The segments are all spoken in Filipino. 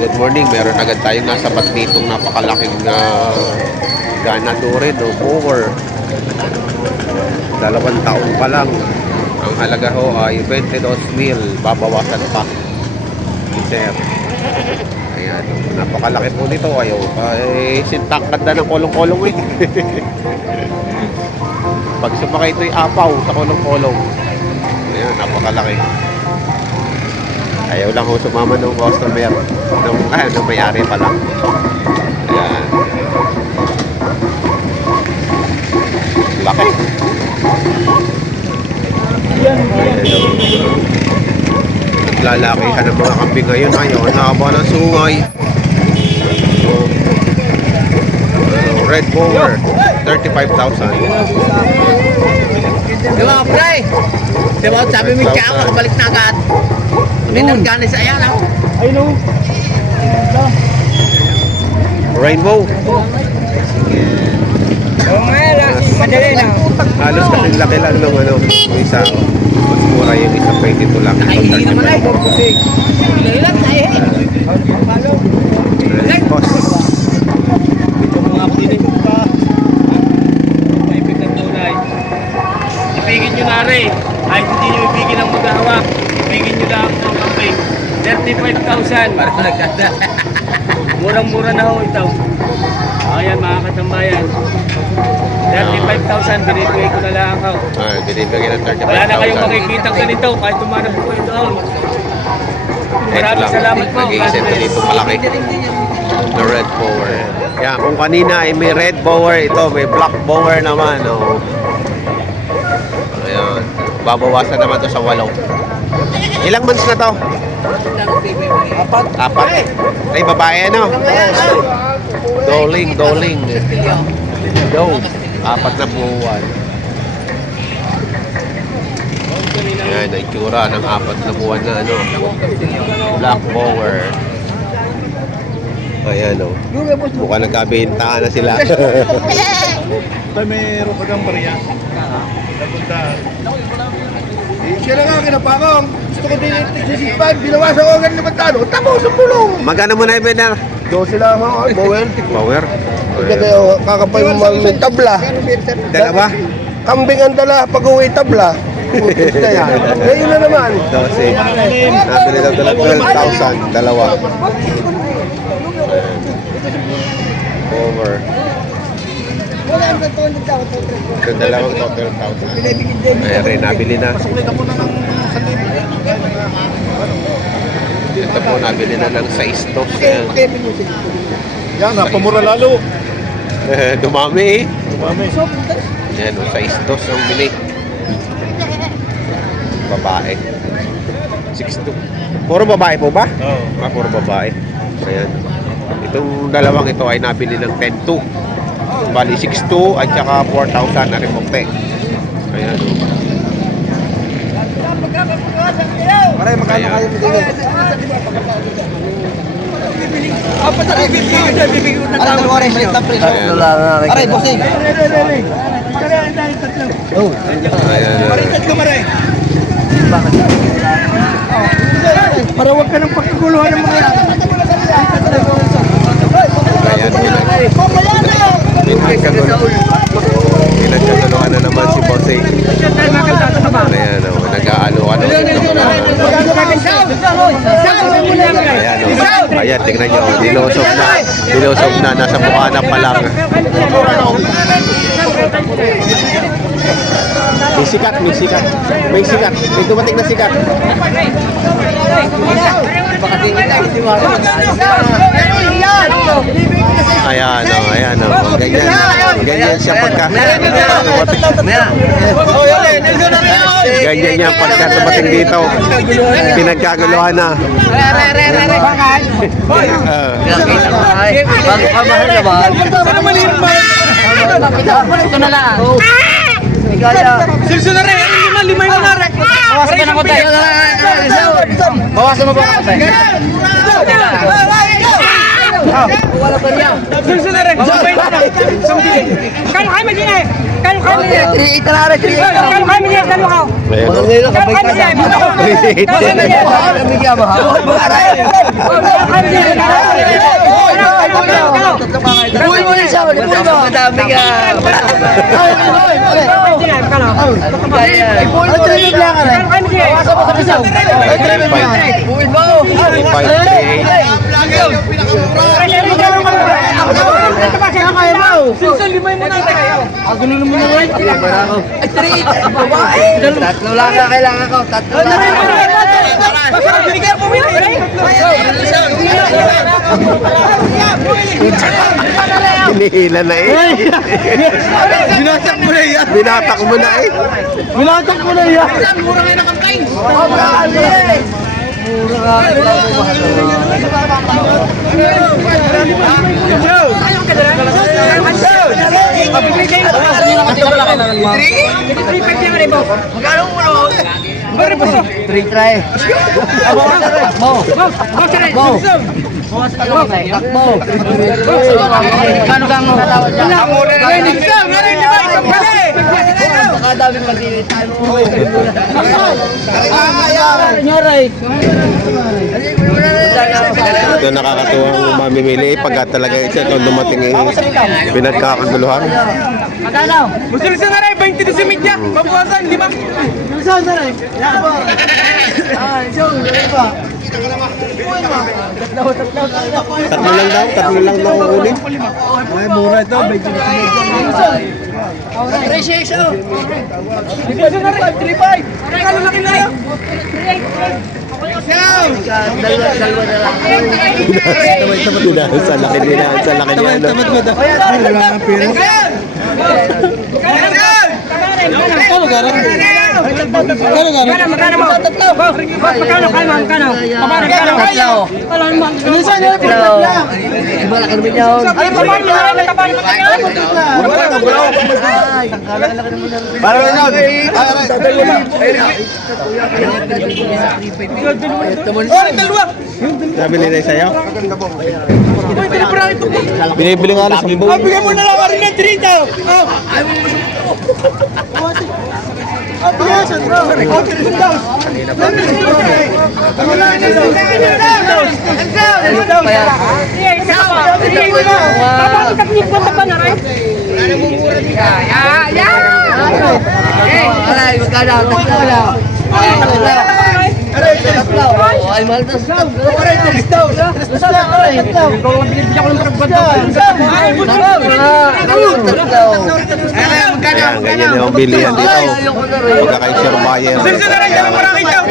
good morning. Meron agad tayong nasabat ditong napakalaking ganado rin, no? Mower. 2 taon pa lang. Ang halaga ho ay 22,000. Babawasan pa. Sir. Ayan. Napakalaki po nito. Ayaw. Ay, sintak ganda ng kolong-kolong eh. Pag sumakay ito'y apaw sa kolong-kolong. Ayan, napakalaki. Ayaw lang ho sumama ng customer. Nung may-ari pa lang. Ayan. Laki. Naglalakihan ng mga kambing ngayon. Ayaw, nahaba ng sungay. Red Bower, 35,000. Diba, pre? Diba, sabi mo siya, makabalik na agad. May organis, ayan, ah. Ay, no. Rainbow. Oo nga, madali na. Halos kasing laki lang ng ano, yung isa. Mas mura yung isa, 22 lang. Ay, hindi naman ay. Ilan, ay. Red Boss. Ipigin nyo na rin. Ay, hindi nyo ipigin ang maghahawak. Ipigin nyo lang ang campaign. 35,000. Parang nagkanda. Murang-mura na ho ito. Ayan, mga katambayan. 35,000. Binibigay ko na lang ako. Binibigay ng 35,000. Wala na kayong makikita ganito. Kahit tumanap po ito. Maraming salamat po. Nag-iisip ko dito malaki. The Red Bower. Yan, kung kanina ay may Red Bower, ito may Black Bower naman. Oh. Ayan. Babawasan naman to sa 8. Ilang months na to? Apat. Ay, babae ano? Doling. Doe. 4 na buwan. Ayan, ang itsura ng 4 na buwan na ano. Black Bower. Ayan o. Mukhang nagkabintaan na sila. Tayo mayroon ka kang bariya. Napunta. Siya na nga kinapakong. Gusto ko din nagsisipan. Binawasan ko agad ni Pantano. Tapos ang pulong. Magkano mo na ibigay? 12 lang ako. Bower. Bower? Hindi kayo kakapay mo may tabla. Dalawa? Kambing ang dala. Pag-uwi tabla. Putis na yan. Ngayon na naman. 12. Nabili daw dala 12,000. Dalawa. Bower. Ito dalawang to 12,000. Ayan rin, nabili na. Ito po, nabili na ng 6 to. Yan, napamura lalo. Dumami eh. Dumami. Ayan, 6 to ang bili. Babae. 6'2". Puro babae po ba? Oo. Puro babae. Ayan. Itong dalawang ito ay nabili ng 10'2". Bali 6'2" at saka 4,000 na rin mukte. Ayan. Maray, magkano kayo bibigyan? Apa sa bibigyan ko na tao? Aray, bossing. Oh. Ayan. Maritat ka, Maray. Para huwag ka ng pagkaguluhan ng mga Ayan. Pinagkaguluhan na naman si Bossing. Ayan o. Nag-aalukan o. Ayan o. Ayan, tingnan nyo. Nilusog na. Nilusog na. Nasa bukana pa lang. May sikat. May sikat. May sikat. May dumating na sikat. Ayan o. Ayan o. Ganyan siya pagka. Ganyan niya pagka dumating dito. Pinagkaguluhan na. Bago ka mahal na mahal. Ito na lang. Silso na rin. Lima yung na rin. Bawasan ka na ko tayo. Bawasan mo ba ako tayo? Wala ba niya? Sunod na rin. Kano kayo maging eh? Kano kayo maging eh? 3-8 na rin, 3-8 na. Kano kayo maging eh? Kano ka? Ayan. Mga ngayon, Kano kapay kayo ka maging eh? na. Kano kayo maging eh? Kano kayo maging eh? Ano bigyan mo? Buhay mo isa, buhay mo. Madami ka. Ipuin mo rin lang ka rin. Masa mo sa isaw. Buhay mo. 3-8. Tatlo lang na kailangan ko. Tatlo lang. Hinihila na eh. Binasak mo na yan. Binatak mo na eh. Binasak mo na yan. Three try. Mo. Kano kang mo? Nakadaming mag-iit tayo. Ito nakakatuwang mamimili pagka talaga isa ito dumating eh, pinagkakaguluhan. Musulisa na rin. 20 to simit niya. Pabuwasan. 5. Tatlo lang daw ulit. Ay, mura ito. Sa laki nila, sa laki niya. No? Wala kang pera. Sabi nila sa'yo? Binibili nga alas ng buo. Bigyan mo na lang rin ng 3 daw. Ay, mahal na sa Ayan, ganyan yung bilihan dito. Pagka kay sure buyer. Musulisa na rin. Dalawang marami daw.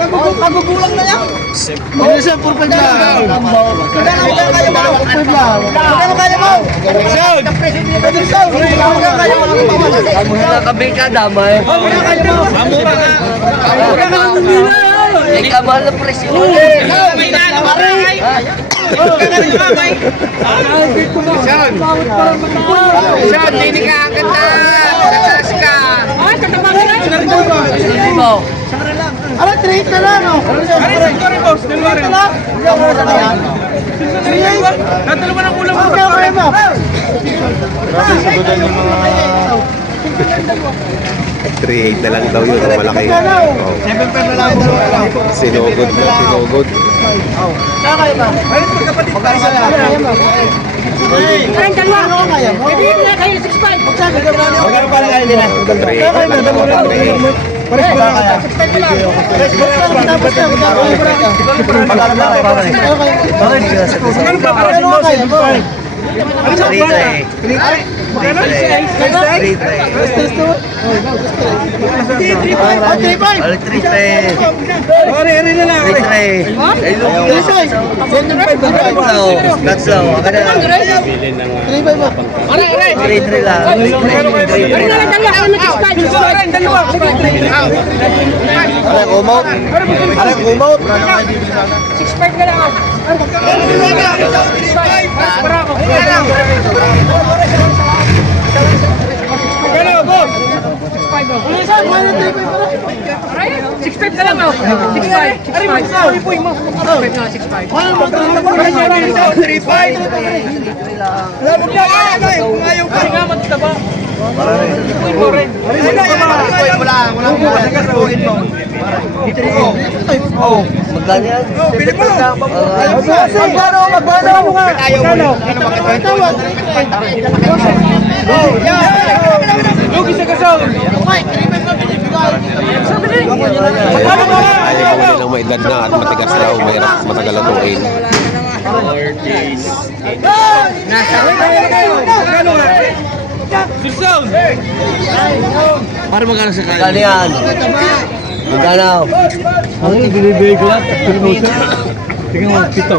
Pagugulang na yan. Isa, purple na. Nakabing ka, damay. Ikaw mahal na presyo. Sean, hindi ka ang ganda. Tatas ka. Ala, 3 na lang. Sorry, boss. Dalawa rin. Natalo ba ng ulam mo? $3.8 na lang daw yun. Ang malaki. Oh. 7 na lang. Sinugod na, sinugod. Kayong dalawa. Pwede yun na kayo 6'5". Magkano pa lang kayo din? 3.8. Pares ba lang kaya? Pares ba lang? Tapos na. Pagkalam na kayo. Bakit? Ano ba? Ano ba kayo? Huli ng may edad na at matigas raw, mahirap matagal na tukin. Para magkano sa kanya? Magkano yan? Magkano? Ang ibinibigay ko lang, tingnan mo, pito.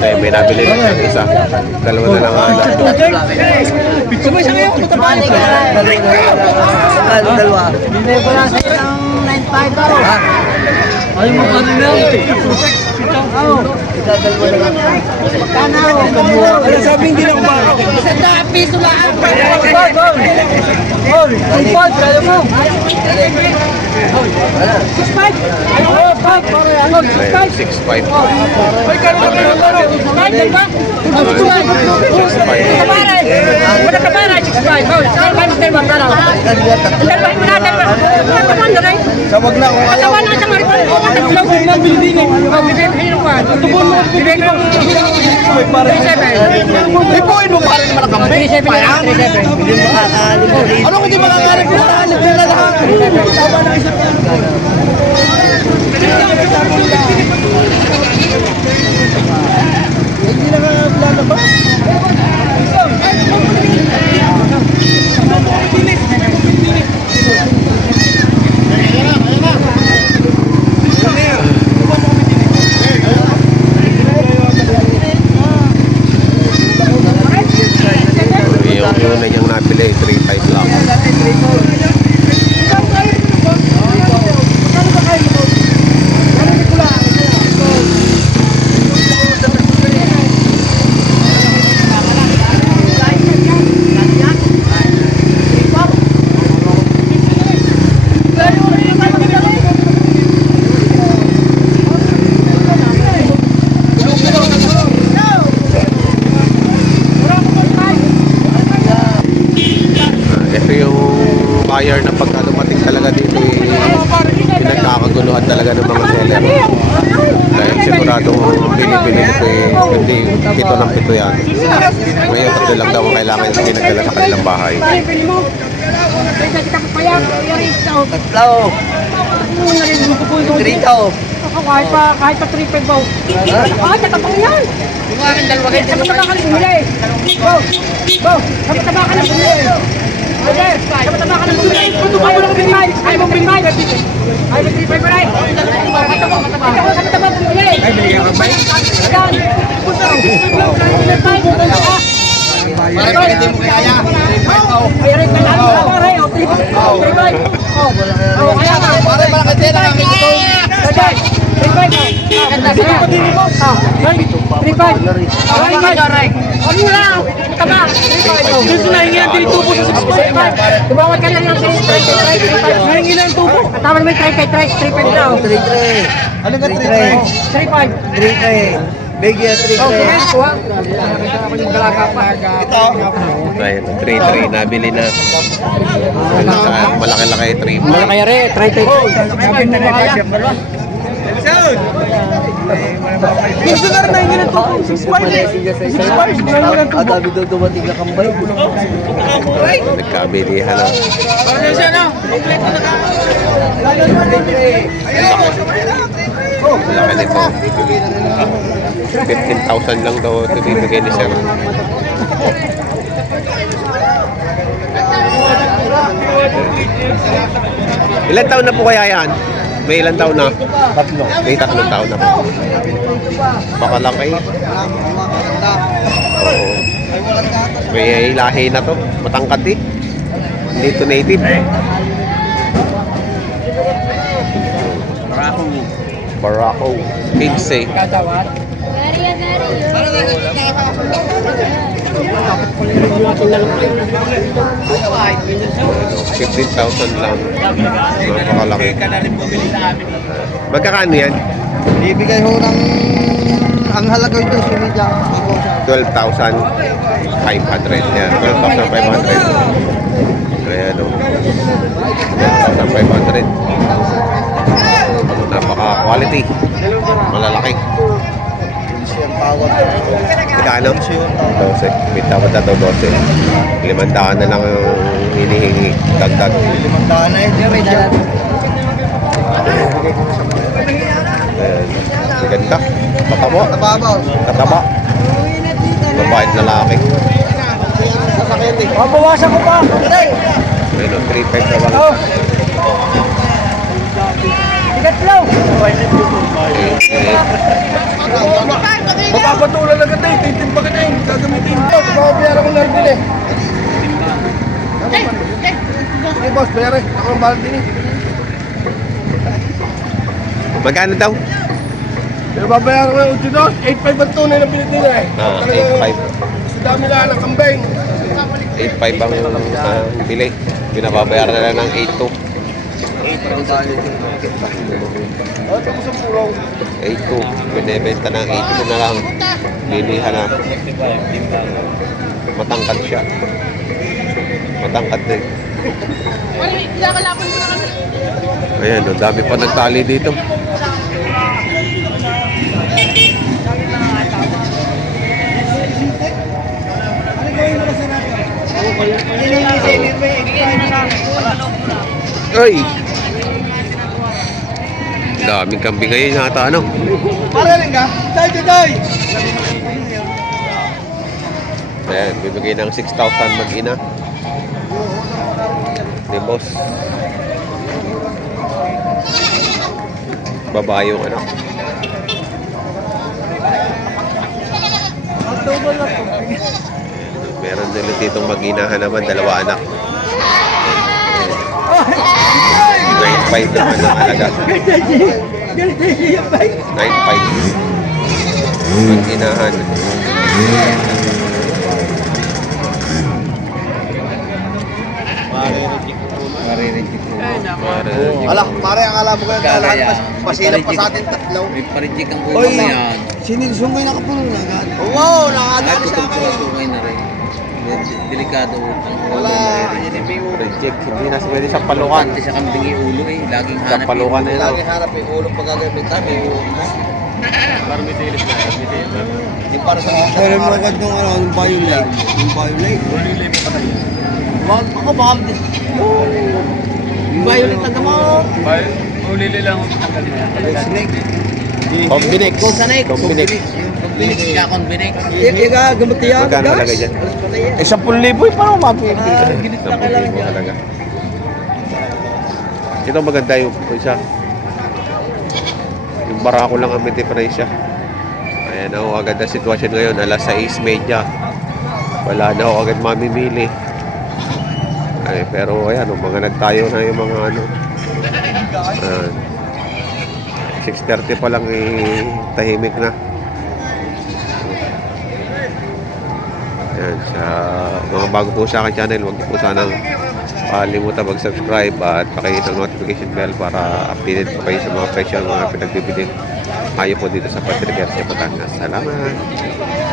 Eh, may nabili na siyang isa. Dalawa na lang ang Magkano dalawa? Ayaw mo ano na? Ano sabi hindi lang ba? Ayun, 6'5". Sa wag na kung ayaw. Ipuin mo pa rin naman ang kamay. Ano kung di makakarik mo na lahat? Hindi na nga lalabas. Yung una niyang nabili, 3'5" lang. Ito yung buyer na pagka dumating talaga dito pinagkakaguluhan talaga ng mga seller. Dahil siguradong binibili ito hindi pito ng pito yan. Ngayon tatlo lang daw ang kailangan yung pinagdala sa kanilang bahay. Tatlo. Trito. Kahit pa 3-5 ba? Ah, tatapang yan! Sama-taba ka na bumili. Go! Go! Sama-taba ka na bumili. Okay, sama-taba ka na bumili. Kung tumayo lang binmay, ayaw mong binmay. Ayaw mong 3-5 ba rin? Sama-taba bumili. Ay, binigyan ka ba? Ayan. Para hindi mo kaya. Ayaw ka lang sa pare. 3-5. Kaya ka. Para malaki din ang aking ito. 3-3 nabili na. Malaki-laki 3'5". Kaya re, try. Gusto na rin nahin ng 6.5. At sabi daw dumating na kambay. Nagkabilihan na. Ano siya, no? Kompleto na ka. Laki nito. 15,000 lang daw ito bibigay ni Sir. Ilan taon na po kaya yan? May ilan taon na? Tatlo. May 3 taon na po. Baka laki. Oo. May lahi na to. Matangkad eh. Hindi to native. Barako. 15. Ano, 15,000 lang. Napakalaki. Magkakano yan? Bibigay ho ng ang halaga ito sumidya. 12,500 yan. 12,500. Ayan o. 12,500. Napaka-quality. Malalaki. Siyang tawag. Magkano? 12. May tawad na to 12. 500 na lang ang hinihingi. Dagdag. 500 na yun. Ayan. Maganda. Matabo. Tababaw. Kataba. Mabait na laki. Babawasan ko pa. Ayun o, 3.5 na lang. Bigat flow. Mapapatulan na ganda eh. Titimpa ka na eh. Gagamitin mo. Babayaran ko na rin din eh. Sige boss, bayaran. Ako ang bahal din eh. Magkano daw? Pero babayaran ko yung utudos. 8.5 ang tunay na pilit nila eh. Ah, Talagang 8.5. Sa dami lang ng kambing. 8.5 ang bili. Binababayaran na lang ng 8.2. Oh, tapos ang pulaw. 8.2. Binibenta ng 8.2 na lang. Bilihan na. Matangkad siya. Matangkad din. Ayan, ang dami pa nagtali dito. Ay! Daming kambing ngayon yata, ano? Para rin ka? Tay! Ayan, bibigay ng 6,000 mag-ina. Ni boss. Babae yung ano. Meron nila ditong mag-inahan naman, 2 anak. 9.5 naman ang halaga. 9.5. Mag-inahan. Ala, pare, ang alam mo ko yung kalahan. Pasilap pa sa atin tatlo. May parijik ang Oy, ulo na yan. sinilsungay na kapulong na agad. Wow, nakadali sa akin. Sungay na rin. Delikado ang ulo Wala, na rin. yan yung may ulo. Reject. Hindi na pwede sa palukan. Pati sa kambing yung ulo eh. Laging Sa hanap palukan na yun. Lagi harap yung ulo pag gagamit namin. Yung ulo mo. Parang may tilis na. May tilis na. Yung para sa mga kailan mo agad yung ano, yung violate. Yung violate. Wag ako baka yung violet na gamot. Ulili lang ang tanggal na. Snake. Combinex. Kosanek. Combinex. Kombinex. Kaya kombinex. Iga, gamot yan. Magkano halaga dyan? Eh, 10,000 eh. Paano mapipili? Ginit na kailangan 10,000 dyan. halaga. Ito maganda yung isa. Yung barako lang ang may diferensya. Ayan na ho, agad na sitwasyon ngayon. Alas 6:30. Wala na ho agad mamimili. Ay, pero ayan, mga nagtayo na yung mga ano. 6:30 pa lang tahimik na. Ayan, sa mga bago po sa akin channel, huwag po sanang kalimutan mag-subscribe at pakihit ang notification bell para updated po kayo sa mga presyo ng mga pinagbibili. Kayo po dito sa Patrick Garcia, Batangas. Salamat!